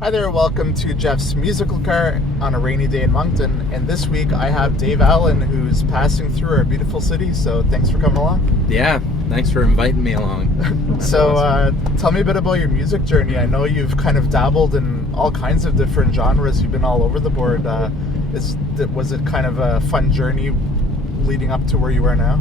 Hi there, welcome to Jeff's Musical Car on a rainy day in Moncton. And this week I have Dave Allen, who's passing through our beautiful city. So thanks for coming along. Yeah, thanks for inviting me along. So tell me a bit about your music journey. I know you've kind of dabbled in all kinds of different genres. You've been all over the board. Was it kind of a fun journey leading up to where you are now?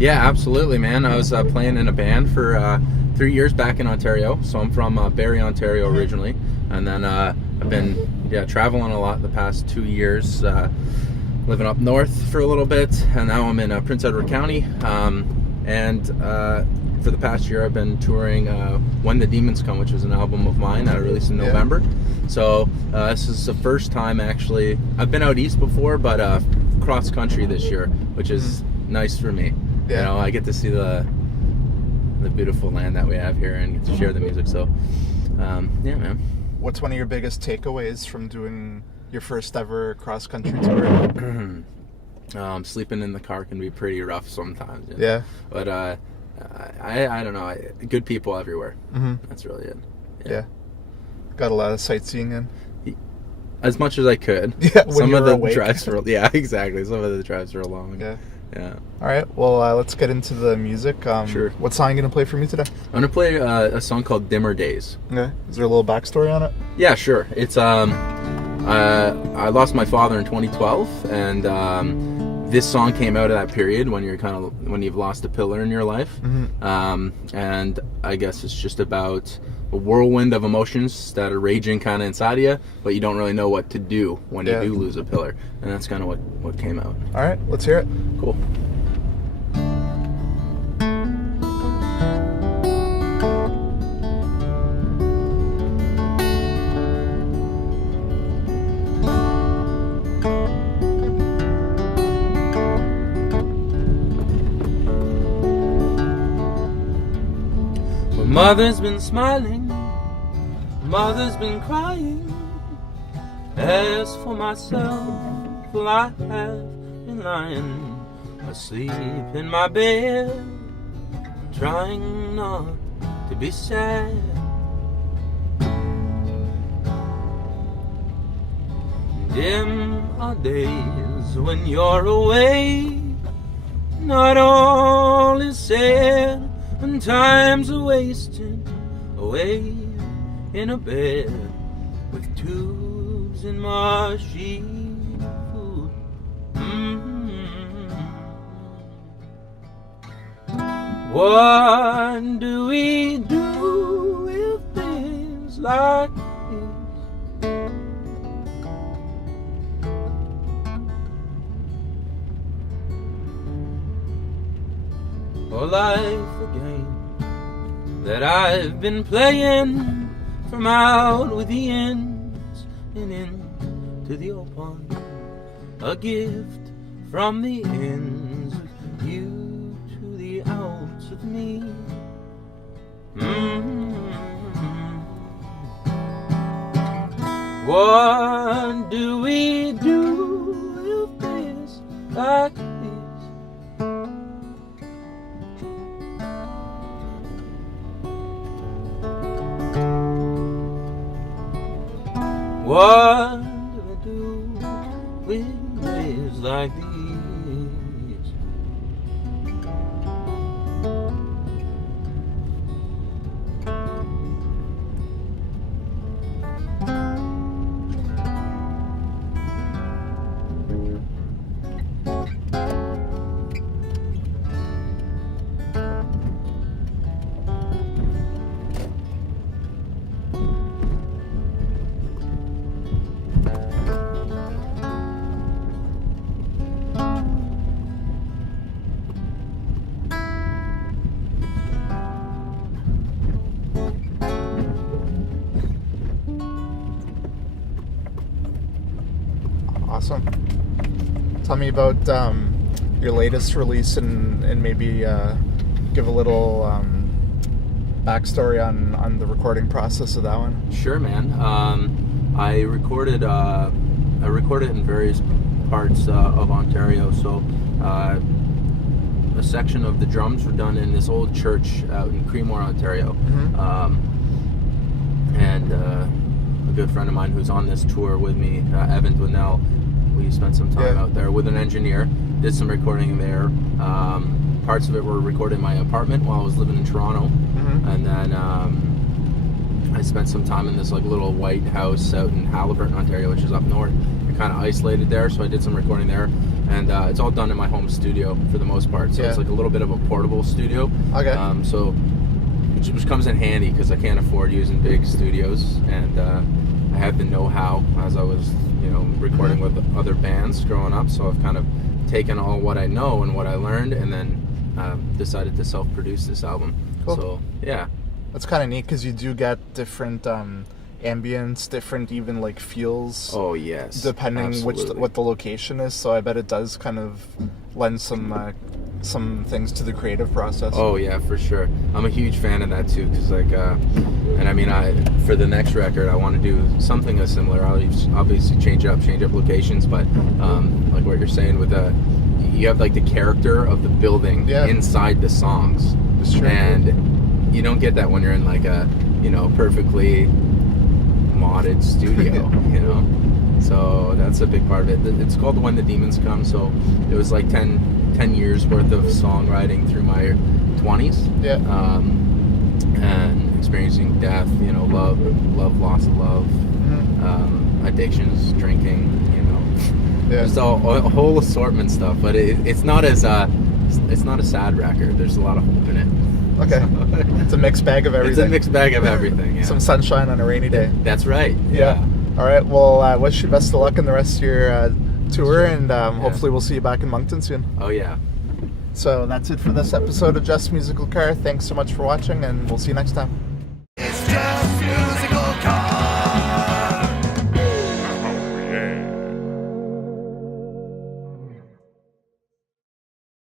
Yeah, absolutely, man. I was playing in a band for 3 years back in Ontario. So I'm from Barrie, Ontario originally. And then I've been traveling a lot the past 2 years, living up north for a little bit, and now I'm in Prince Edward County. And for the past year, I've been touring When the Demons Come, which is an album of mine that I released in November. So this is the first time, actually. I've been out east before, but cross country this year, which is nice for me. Yeah. You know, I get to see the beautiful land that we have here and get to share the music. So, yeah, man. What's one of your biggest takeaways from doing your first ever cross-country tour? Sleeping in the car can be pretty rough sometimes. You know? Yeah. But I don't know. Good people everywhere. Mm-hmm. That's really it. Yeah. Got a lot of sightseeing in. As much as I could. Yeah. When Some you of were the awake. drives were exactly. Some of the drives were long. Yeah. Yeah. All right. Well, let's get into the music. Sure. What song are you gonna play for me today? I'm gonna play a song called "Dimmer Days." Okay. Is there a little backstory on it? Yeah, sure. It's I lost my father in 2012, and this song came out of that period when you've lost a pillar in your life. Mm-hmm. And I guess it's just about a whirlwind of emotions that are raging kind of inside of you, but you don't really know what to do when you do lose a pillar, and that's kind of what came out. All right. Let's hear it. Cool. Mother's been smiling, mother's been crying. As for myself, well, I have been lying asleep in my bed, trying not to be sad. Dim are days when you're away, not all is said, and time's a wasting away in a bed with tubes and machine food. What do we do with things like this? Or life a game that I've been playing from out with the ends and into the open, a gift from the ends of you to the outs of me. What do we do with this like this? What do I do with days like these? Awesome. Tell me about your latest release and maybe give a little backstory on the recording process of that one. Sure, man. I recorded in various parts of Ontario. So a section of the drums were done in this old church out in Creemore, Ontario. Mm-hmm. And a good friend of mine who's on this tour with me, Evan Dwinell. We spent some time out there with an engineer, did some recording there. Parts of it were recorded in my apartment while I was living in Toronto. And then I spent some time in this like little white house out in Haliburton, Ontario, which is up north. You're kind of isolated there, so I did some recording there. And it's all done in my home studio for the most part. So it's like a little bit of a portable studio. Okay. So which comes in handy because I can't afford using big studios, and I had the know-how as I was, recording with other bands growing up. So I've kind of taken all what I know and what I learned, and then decided to self-produce this album. Cool. So yeah, that's kind of neat because you do get different ambience, different even like feels. Oh yes, depending what the location is. So I bet it does kind of lend some things to the creative process. Oh yeah, for sure. I'm a huge fan of that too, because and I mean, for the next record, I want to do something similar. I'll obviously change up locations, but like what you're saying with you have like the character of the building inside the songs, and you don't get that when you're in like a perfectly modded studio, So that's a big part of it. It's called When the Demons Come. So it was like 10 years worth of songwriting through my 20s. Yeah. And experiencing death, love, loss of love, addictions, drinking, just a whole assortment stuff. But it's not as it's not a sad record. There's a lot of hope in it. Okay. It's a mixed bag of everything. It's a mixed bag of everything. Yeah. Some sunshine on a rainy day. That's right. Yeah. All right. Well, I wish you best of luck in the rest of your tour, and hopefully we'll see you back in Moncton soon. Oh yeah. So that's it for this episode of Just Musical Car. Thanks so much for watching, and we'll see you next time. It's just music.